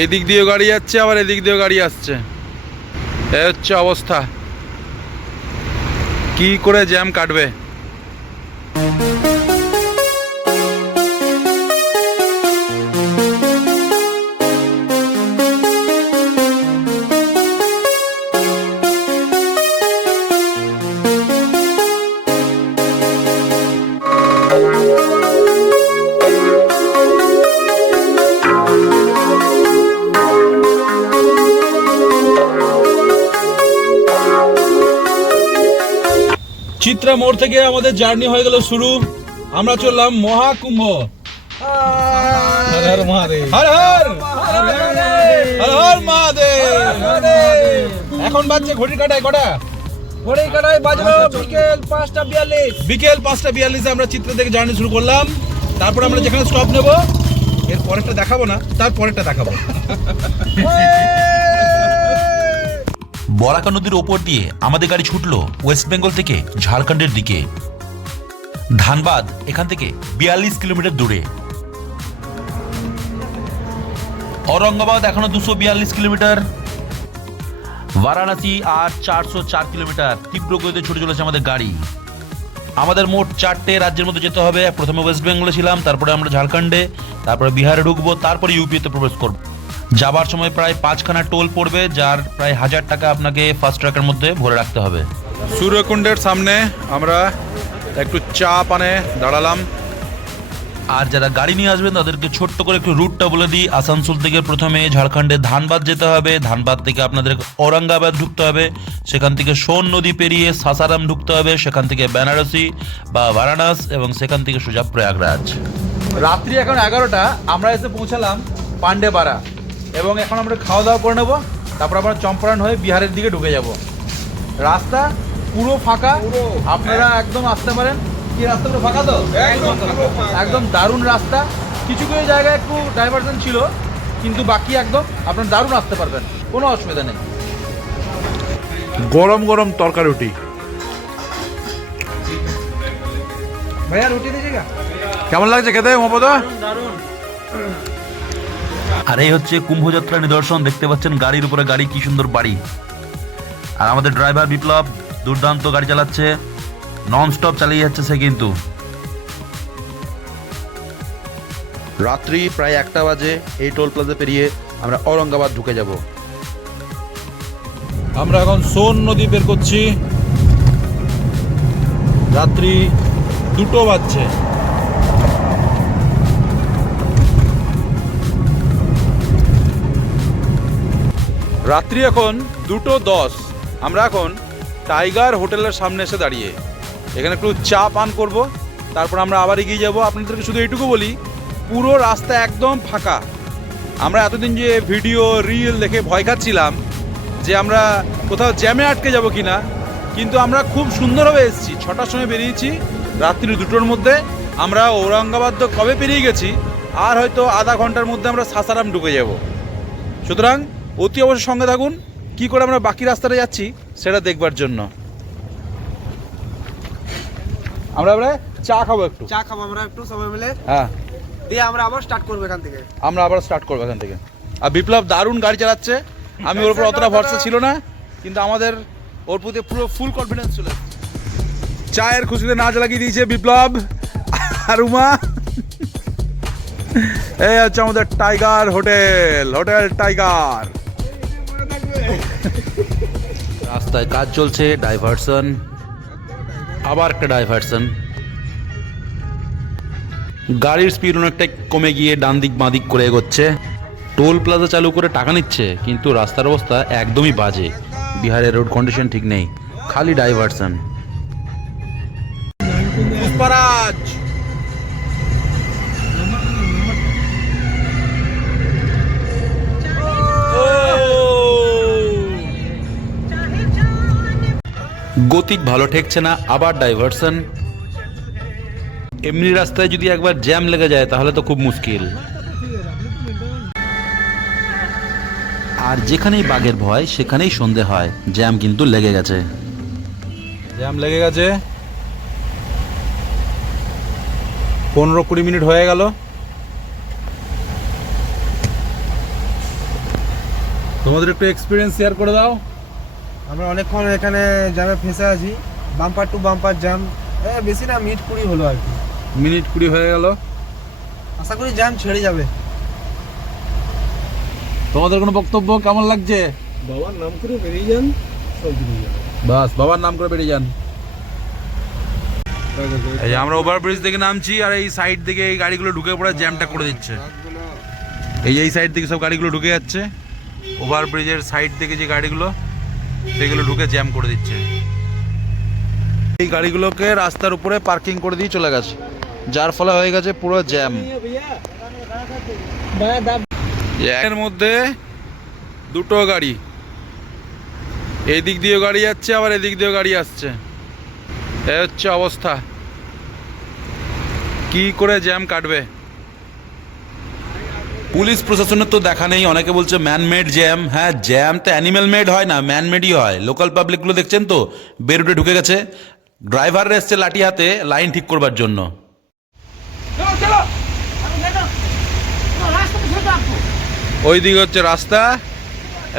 এদিক দিয়েও গাড়ি যাচ্ছে, আবার এদিক দিয়েও গাড়ি আসছে। এ হচ্ছে অবস্থা। কি করে জ্যাম কাটবে? চিত্রা মোড় থেকে আমাদের জার্নি হয়ে গেল শুরু। আমরা চললাম মহাকুম্ভ। হর হর মহাদেব। হর হর! হর হর মহাদেব। এখন বাজছে ঘড়ি কাটায় কটা? ঘড়ি কাটায় বাজলো বিকেল পাঁচটা বিয়াল্লিশ। বিকেল পাঁচটা বিয়াল্লিশে আমরা চিত্র থেকে জার্নি শুরু করলাম। তারপর আমরা যেখানে স্টপ নেব এর পরেরটা দেখাবো না তার পরেরটা দেখাবো। বরাকা নদীর ওপর দিয়ে আমাদের গাড়ি ছুটলো ওয়েস্ট বেঙ্গল থেকে ঝাড়খণ্ডের দিকে। ধানবাদ এখান থেকে বিয়াল্লিশ কিলোমিটার দূরে। ঔরঙ্গাবাদ এখনও দুশো বিয়াল্লিশ কিলোমিটার। বারাণসী আর চারশো চার কিলোমিটার তীব্র গতিতে ছুটে চলেছে আমাদের গাড়ি। আমাদের মোট চারটে রাজ্যের মধ্যে যেতে হবে। প্রথমে ওয়েস্ট বেঙ্গলে ছিলাম, তারপরে আমরা ঝাড়খণ্ডে, তারপরে বিহারে ঢুকবো, তারপরে ইউপিতে প্রবেশ করব। যাবার সময় প্রায় পাঁচখানা টোল পড়বে যার প্রায় হাজার টাকা আপনাকে ফার্স্ট ট্র্যাকের মধ্যে ভরে রাখতে হবে। সূর্যকুণ্ডের সামনে আমরা একটু চা পানে দাঁড়ালাম। আর যারা গাড়ি নিয়ে আসবেন তাদেরকে ছোট্ট করে একটু রুটটা বলে দিই। আসানসোল থেকে প্রথমে ঝাড়খণ্ডে ধানবাদ যেতে হবে। ধানবাদ থেকে আপনাদের ঔরঙ্গাবাদ ঢুকতে হবে। সেখান থেকে সোন নদী পেরিয়ে সাসারাম ঢুকতে হবে। সেখান থেকে বেনারসি বা বারাণস এবং সেখান থেকে সোজা প্রয়াগরাজ। রাত্রি এখন এগারোটা। আমরা এসে পৌঁছালাম পান্ডেপাড়া। এবং এখন আমরা খাওয়া দাওয়া করে নেব। তারপর আমরা চম্পারণ হয়ে বিহারের দিকে ঢুকে যাব। রাস্তা পুরো ফাঁকা। আপনারা একদম আসতে পারেন। কি রাস্তা পুরো ফাঁকা তো? একদম দারুণ রাস্তা। কিছু কিছু জায়গায় একটু ডাইভারশন ছিল কিন্তু বাকি একদম আপনার দারুণ আসতে পারবেন। কোনো অসুবিধা নেই। গরম গরম তরকারি রুটি। ভাইয়া রুটি দিয়েছে কেমন লাগছে খেতে মহাপদ দারুণ আর এই হচ্ছে কুম্ভযাত্রা নিদর্শন। দেখতে পাচ্ছেন গাড়ির উপরে গাড়ি কি সুন্দর বাড়ি। আর আমাদের ড্রাইভার বিপ্লব দুর্দান্ত গাড়ি চালাচ্ছে নন স্টপ চালিয়ে যাচ্ছে সে কিন্তু। রাত্রি প্রায় একটা বাজে এই টোল প্লাজা পেরিয়ে আমরা ঔরঙ্গাবাদ ঢুকে যাব। আমরা এখন সোন নদী বের করছি। রাত্রি দুটো বাজছে। রাত্রি এখন দুটো দশ। আমরা এখন টাইগার হোটেলের সামনে এসে দাঁড়িয়ে। এখানে একটু চা পান করব, তারপর আমরা আবার এগিয়ে যাব। আপনাদেরকে শুধু এইটুকু বলি, পুরো রাস্তা একদম ফাঁকা। আমরা এতদিন যে ভিডিও, রিল দেখে ভয় খাচ্ছিলাম যে আমরা কোথাও জ্যামে আটকে যাব কি না কিন্তু আমরা খুব সুন্দরভাবে এসেছি। ছটার সময় বেরিয়েছি, রাত্রি দুটোর মধ্যে। আমরা ঔরঙ্গাবাদ তো কবে পেরিয়ে গেছি, আর হয়তো আধা ঘণ্টার মধ্যে আমরা সাসারাম ঢুকে যাব। সুতরাং অতি অবশ্যই সঙ্গে থাকুন। কি করে আমরা বাকি রাস্তাটা যাচ্ছি সেটা দেখবার জন্য। আমরা এবারে চা খাব একটু। চা খাব আমরা একটু সবাই মিলে। হ্যাঁ। দিয়ে আমরা আবার স্টার্ট করব এখান থেকে। আমরা আবার স্টার্ট করব এখান থেকে। আর বিপ্লব দারুণ গাড়ি চালাচ্ছে। আমি ওর উপর অতটা ভরসা ছিল না কিন্তু আমাদের ওর প্রতি পুরো ফুল কনফিডেন্স ছিল চায়ের খুশিতে নাচ লাগিয়ে দিয়েছে বিপ্লব। আর উমা। এই হচ্ছে আমাদের টাইগার হোটেল হোটেল টাইগার। রাস্তায় কাজ চলছে ডাইভারশন আবার একটা ডাইভারশন গাড়ির স্পিড অনেকটা কমে গিয়ে ডান দিক বাঁ দিক করে এগোচ্ছে। টোল প্লাজা চালু করে টাকা নিচ্ছে, কিন্তু রাস্তার অবস্থা একদমই বাজে। বিহারের রোড কন্ডিশন ঠিক নেই, খালি ডাইভারশন পুষ্পারাজ! গতিক ভালো ঠেকছে না, আবার ডাইভারশন এমনি রাস্তায় যদি একবার জ্যাম লেগে যায়, তাহলে তো খুব মুশকিল। আর যেখানেই বাঘের ভয়, সেখানেই সন্ধে হয়। জ্যাম কিন্তু লেগে গেছে। জ্যাম লেগে গেছে। পনেরো কুড়ি মিনিট হয়ে গেল। তোমাদের একটু এক্সপিরিয়েন্স শেয়ার করে দাও। আমরা অনেকক্ষণ এখানে জ্যামে ফেঁসে আছি। বাম্পার টু বাম্পার জ্যাম এ বেশি না মিনিট কুড়ি হলো আর কি। মিনিট কুড়ি হয়ে গেল। আশা করি জ্যাম ছেড়ে যাবে। তোমাদের কোনো বক্তব্য কেমন লাগছে? বাবার নাম করে বেরিয়ে যান সব বেরিয়ে বাস বাবার নাম করে বেরিয়ে যান। এই আমরা ওভারব্রিজ থেকে নামছি আর এই সাইড থেকে এই গাড়িগুলো ঢুকে পড়ে জ্যামটা করে দিচ্ছে। এই এই সাইড থেকে সব গাড়িগুলো ঢুকে যাচ্ছে। ওভারব্রিজের সাইড থেকে যে গাড়িগুলো সেগুলো ঢুকে জ্যাম করে দিচ্ছে। এই গাড়িগুলোকে রাস্তার উপরে পার্কিং করে দিয়ে চলে গেছে। যার ফলে হয়ে গেছে পুরো জ্যাম এর মধ্যে দুটো গাড়ি। এই দিক দিয়েও গাড়ি যাচ্ছে, আবার এদিক দিয়েও গাড়ি আসছে। এ হচ্ছে অবস্থা। কি করে জ্যাম কাটবে? পুলিশ প্রশাসনের তো দেখা নেই। অনেকে বলছে ম্যান মেড জ্যাম হ্যাঁ জ্যাম তো অ্যানিম্যাল মেড হয় না ম্যান মেডই হয়। লোকাল পাবলিকগুলো দেখছেন তো? বেরোটে ঢুকে গেছে। ড্রাইভাররা এসছে লাঠি হাতে লাইন ঠিক করবার জন্য। ওই দিকে হচ্ছে রাস্তা।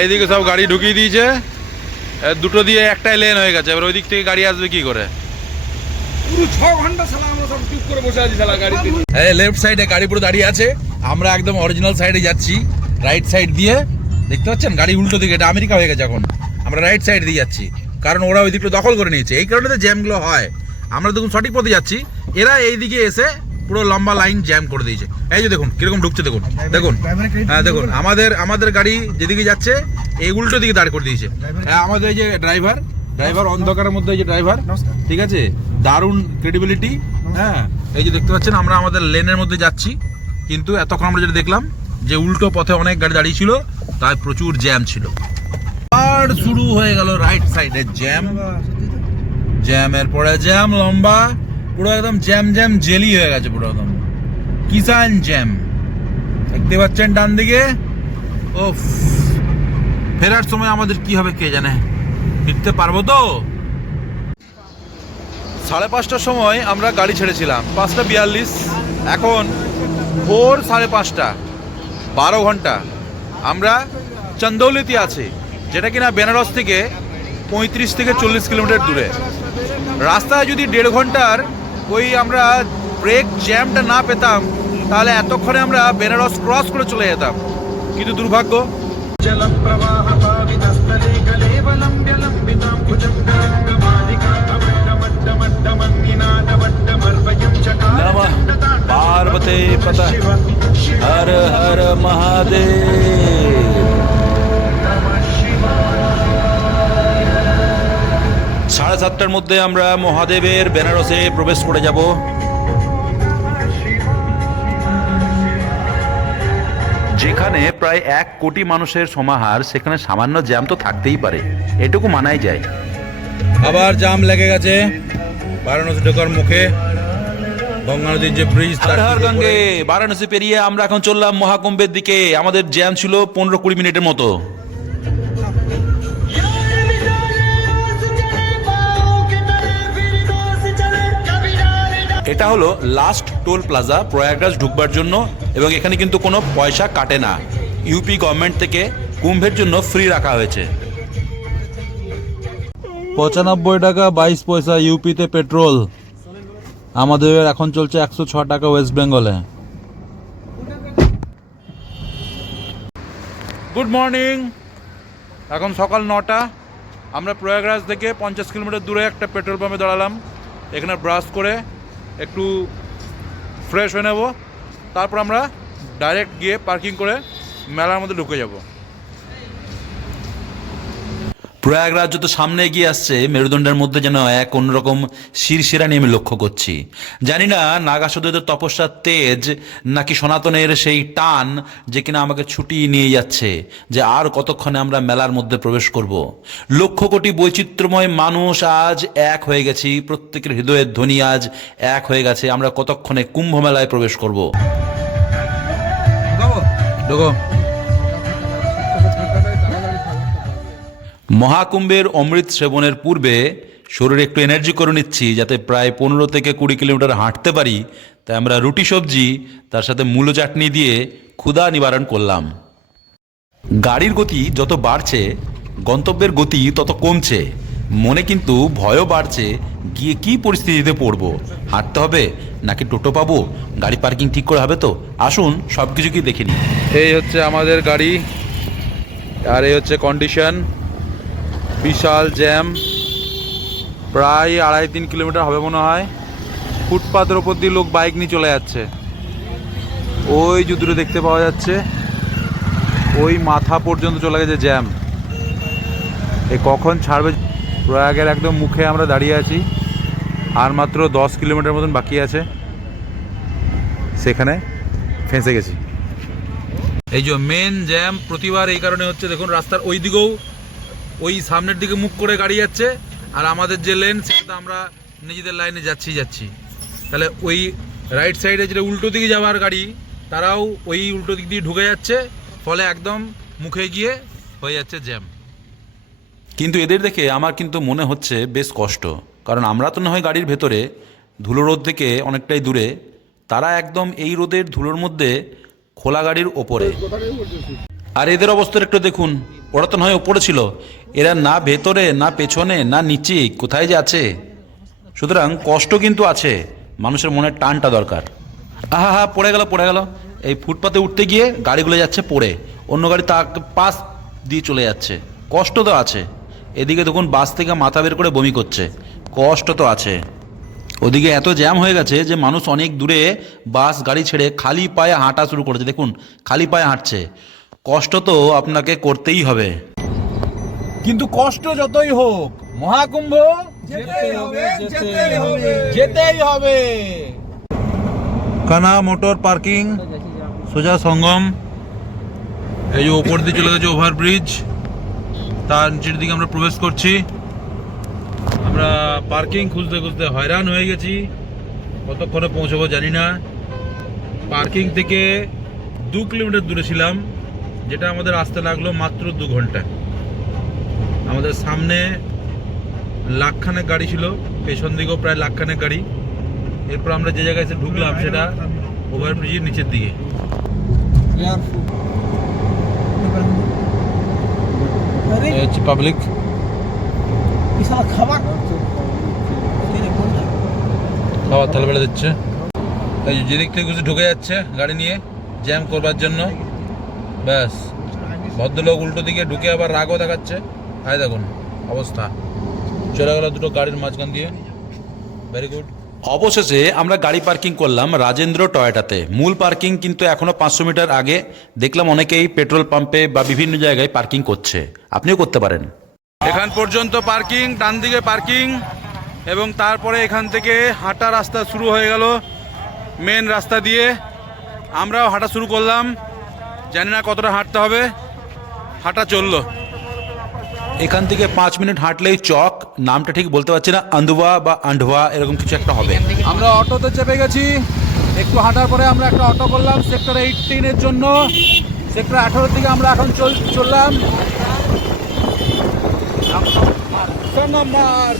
এইদিকে সব গাড়ি ঢুকিয়ে দিয়েছে। দুটো দিয়ে একটাই লেন হয়ে গেছে। এবার ওই দিক থেকে গাড়ি আসবে কি করে? পুরো ছ ঘণ্টা সালা আমরা সব চুপ করে বসে আছি সালা গাড়িতে। এই লেফট সাইডে গাড়ি পুরো দাঁড়িয়ে আছে। আমরা একদম অরিজিনাল সাইডে যাচ্ছি রাইট সাইড দিয়ে, দেখতে পাচ্ছেন? গাড়ি উল্টো দিকে, এটা আমেরিকা হয়ে গেছে এখন। আমরা রাইট সাইড দিয়ে যাচ্ছি, কারণ ওরা ওই দিকটা দখল করে নিয়েছে। এই কারণে তো জ্যামগুলো হয়। আমরা দেখুন সঠিক পথে যাচ্ছি। এরা এই দিকে এসে পুরো লম্বা লাইন জ্যাম করে দিয়েছে। এই যে দেখুন, কীরকম ঢুকছে, দেখুন দেখুন। হ্যাঁ দেখুন, আমাদের আমাদের গাড়ি যেদিকে যাচ্ছে, এই উল্টো দিকে দাঁড় করে দিয়েছে। হ্যাঁ আমাদের এই যে ড্রাইভার ড্রাইভার অন্ধকারের মধ্যে এই যে ড্রাইভার ঠিক আছে? দারুণ ক্রেডিবিলিটি হ্যাঁ এই যে দেখতে পাচ্ছেন, আমরা আমাদের লেনের মধ্যে যাচ্ছি। কিন্তু এতক্ষণ আমরা যেটা দেখলাম, যে উল্টো পথে অনেক গাড়ি দাঁড়িয়ে ছিল তাই প্রচুর জ্যাম ছিল। আর শুরু হয়ে গেল রাইট সাইডে জ্যাম জ্যামের পরে জ্যাম লম্বা, পুরো একদম জ্যাম জ্যাম জেলি হয়ে গেছে পুরো একদম। কিষান জ্যাম দেখতে পাচ্ছেন ডান দিকে? ও ফেরার সময় আমাদের কি হবে কে জানে? ফিরতে পারব তো? সাড়ে পাঁচটার সময় আমরা গাড়ি ছেড়েছিলাম। পাঁচটা বিয়াল্লিশ। এখন ভোর সাড়ে পাঁচটা, বারো ঘণ্টা। আমরা চন্দৌলিতে আছি, যেটা কিনা বেনারস থেকে পঁয়ত্রিশ থেকে চল্লিশ কিলোমিটার দূরে। রাস্তায় যদি দেড় ঘণ্টার ওই আমরা ব্রেক জ্যামটা না পেতাম, তাহলে এতক্ষণে আমরা বেনারস ক্রস করে চলে যেতাম। কিন্তু দুর্ভাগ্য। नमः पार्वते पतः हर हर महादेव সাড়ে সাতটার মধ্যে আমরা মহাদেবের বেনারসে প্রবেশ করে যাব যেখানে প্রায় এক কোটি মানুষের সমাহার সেখানে সামান্য জ্যাম তো থাকতেই পারে এটুকু মানাই যায় আবার জাম লেগে গেছে বারাণসী ঢোকার মুখে গঙ্গা নদীর যে ব্রিজ গঙ্গে বারাণসী পেরিয়ে আমরা এখন চললাম মহাকুম্ভের দিকে। আমাদের জ্যাম ছিল পনেরো কুড়ি মিনিটের মতো। এটা হলো লাস্ট টোল প্লাজা প্রয়াগরাজ ঢুকবার জন্য এবং এখানে কিন্তু কোনো পয়সা কাটে না। ইউপি গভর্নমেন্ট থেকে কুম্ভের জন্য ফ্রি রাখা হয়েছে। পঁচানব্বই টাকা বাইশ পয়সা ইউপিতে পেট্রোল আমাদের এখন চলছে একশো ছ টাকা ওয়েস্ট বেঙ্গলে। Good morning. এখন সকাল নটা। আমরা প্রয়াগরাজ থেকে পঞ্চাশ কিলোমিটার দূরে একটা পেট্রোল পাম্পে দাঁড়ালাম। এখানে ব্রাশ করে একটু ফ্রেশ হয়ে নেব। তারপর আমরা ডাইরেক্ট গিয়ে পার্কিং করে মেলার মধ্যে ঢুকে যাব। প্রয়াগরাজ যত সামনে এগিয়ে আসছে মেরুদণ্ডের মধ্যে যেন এক অন্যরকম শিরশিরা নিয়ে আমি লক্ষ্য করছি। জানি না নাগাসুদের তপস্যার তেজ নাকি সনাতনের সেই টান যে কিনা আমাকে ছুটি নিয়ে যাচ্ছে যে আর কতক্ষণে আমরা মেলার মধ্যে প্রবেশ করব। লক্ষ কোটি বৈচিত্র্যময় মানুষ আজ এক হয়ে গেছি প্রত্যেকের হৃদয়ের ধ্বনি আজ এক হয়ে গেছে আমরা কতক্ষণে কুম্ভ মেলায় প্রবেশ করব? ঢোকো। মহাকুম্ভের অমৃত সেবনের পূর্বে শরীরে একটু এনার্জি করে নিচ্ছি, যাতে প্রায় পনেরো থেকে কুড়ি কিলোমিটার হাঁটতে পারি। তাই আমরা রুটি সবজি, তার সাথে মূলো চাটনি দিয়ে ক্ষুধা নিবারণ করলাম। গাড়ির গতি যত বাড়ছে, গন্তব্যের গতি তত কমছে। মনে কিন্তু ভয়ও বাড়ছে, গিয়ে কি পরিস্থিতিতে পড়ব? হাঁটতে হবে নাকি টোটো পাবো? গাড়ি পার্কিং ঠিক করে হবে তো? আসুন সব কিছু কি দেখে নিই। এই হচ্ছে আমাদের গাড়ি, আর এই হচ্ছে কন্ডিশন বিশাল জ্যাম। প্রায় আড়াই তিন কিলোমিটার হবে মনে হয়। ফুটপাতের ওপর দিয়ে লোক বাইক নিয়ে চলে যাচ্ছে। ওই যে দূরে দেখতে পাওয়া যাচ্ছে। ওই মাথা পর্যন্ত চলে গেছে জ্যাম। এ কখন ছাড়বে? প্রয়াগের একদম মুখে আমরা দাঁড়িয়ে আছি। আর মাত্র দশ কিলোমিটার মতন বাকি আছে। সেখানে ফেঁসে গেছি। এই যে মেন জ্যাম প্রতিবার এই কারণে হচ্ছে। দেখুন, রাস্তার ওই দিকেও ওই সামনের দিকে মুখ করে গাড়ি যাচ্ছে, আর আমাদের যে লেন সেটাতে আমরা নিজেদের লাইনে যাচ্ছি যাচ্ছি। তাহলে ওই রাইট সাইডে যেটা উল্টো দিকে যাওয়ার গাড়ি, তারাও ওই উল্টো দিক দিয়ে ঢুকে যাচ্ছে, ফলে একদম মুখে গিয়ে হয়ে যাচ্ছে জ্যাম কিন্তু এদের দেখে আমার কিন্তু মনে হচ্ছে বেশ কষ্ট, কারণ আমরা তো না হয় গাড়ির ভেতরে, ধুলো রোদ থেকে অনেকটাই দূরে, তারা একদম এই রোদের ধুলোর মধ্যে খোলা গাড়ির ওপরে। আর এদের অবস্থাটা একটু দেখুন। ওরা তো নয় ছিল। এরা না ভেতরে, না পেছনে, না নিচে, কোথায় যে আছে। সুতরাং কষ্ট কিন্তু আছে। মানুষের মনের টানটা দরকার। আহা হা পড়ে গেল পড়ে গেল। এই ফুটপাতে উঠতে গিয়ে গাড়িগুলো যাচ্ছে পড়ে। অন্য গাড়ি তা পাস দিয়ে চলে যাচ্ছে। কষ্ট তো আছে। এদিকে দেখুন, বাস থেকে মাথা বের করে বমি করছে। কষ্ট তো আছে। ওদিকে এত জ্যাম হয়ে গেছে যে মানুষ অনেক দূরে বাস, গাড়ি ছেড়ে খালি পায়ে হাঁটা শুরু করেছে। দেখুন, খালি পায়ে হাঁটছে। কষ্ট তো আপনাকে করতেই হবে। কিন্তু কষ্ট যতই হোক মহাকুম্ভ যেতেই হবে, যেতেই হবে। কানা মোটর পার্কিং সোজা সঙ্গম। এই যে ওপর দিয়ে চলে গেছে ওভারব্রিজ তার নিচের দিকে আমরা প্রবেশ করছি। আমরা পার্কিং খুঁজতে খুঁজতে হয়রান হয়ে গেছি। কতক্ষণে পৌঁছবো জানি না। পার্কিং থেকে দু কিলোমিটার দূরে ছিলাম। যেটা আমাদের আসতে লাগল মাত্র দু ঘণ্টা আমাদের সামনে লাখখানেক গাড়ি ছিল পেছন দিকেও প্রায় লাখখানেক গাড়ি। এরপর আমরা যে জায়গায় এসে ঢুকলাম সেটা ওভারব্রিজের নিচের দিকে। এই হচ্ছে পাবলিক খাবার। থালা বেড়ে দিচ্ছে। এই যে যেদিক থেকে কিছু ঢুকে যাচ্ছে গাড়ি নিয়ে জ্যাম করবার জন্য। ব্যাস। ভদ্রলোক উল্টো দিকে ঢুকে আবার রাগও দেখাচ্ছে। হাই দেখুন অবস্থা। চলে গেল দুটো গাড়ির মাঝখান দিয়ে। ভেরি গুড অবশেষে আমরা গাড়ি পার্কিং করলাম রাজেন্দ্র টয়োটাতে। মূল পার্কিং কিন্তু এখনও পাঁচশো মিটার আগে। দেখলাম অনেকেই পেট্রোল পাম্পে বা বিভিন্ন জায়গায় পার্কিং করছে। আপনিও করতে পারেন। এখান পর্যন্ত পার্কিং ডান দিকে পার্কিং এবং তারপরে এখান থেকে হাঁটা রাস্তা শুরু হয়ে গেল। মেন রাস্তা দিয়ে আমরাও হাঁটা শুরু করলাম। জানি না কতটা হাঁটতে হবে। হাঁটা চলল। এখান থেকে পাঁচ মিনিট হাঁটলেই চক। নামটা ঠিক বলতে পারছি না। আন্দুয়া বা আন্ডোয়া এরকম কিছু একটা হবে। আমরা অটোতে চেপে গেছি। একটু হাঁটার পরে আমরা একটা অটো করলাম সেক্টর এইটিনের জন্য। সেক্টর আঠারোর দিকে আমরা এখন চল চললাম। নাম্বার।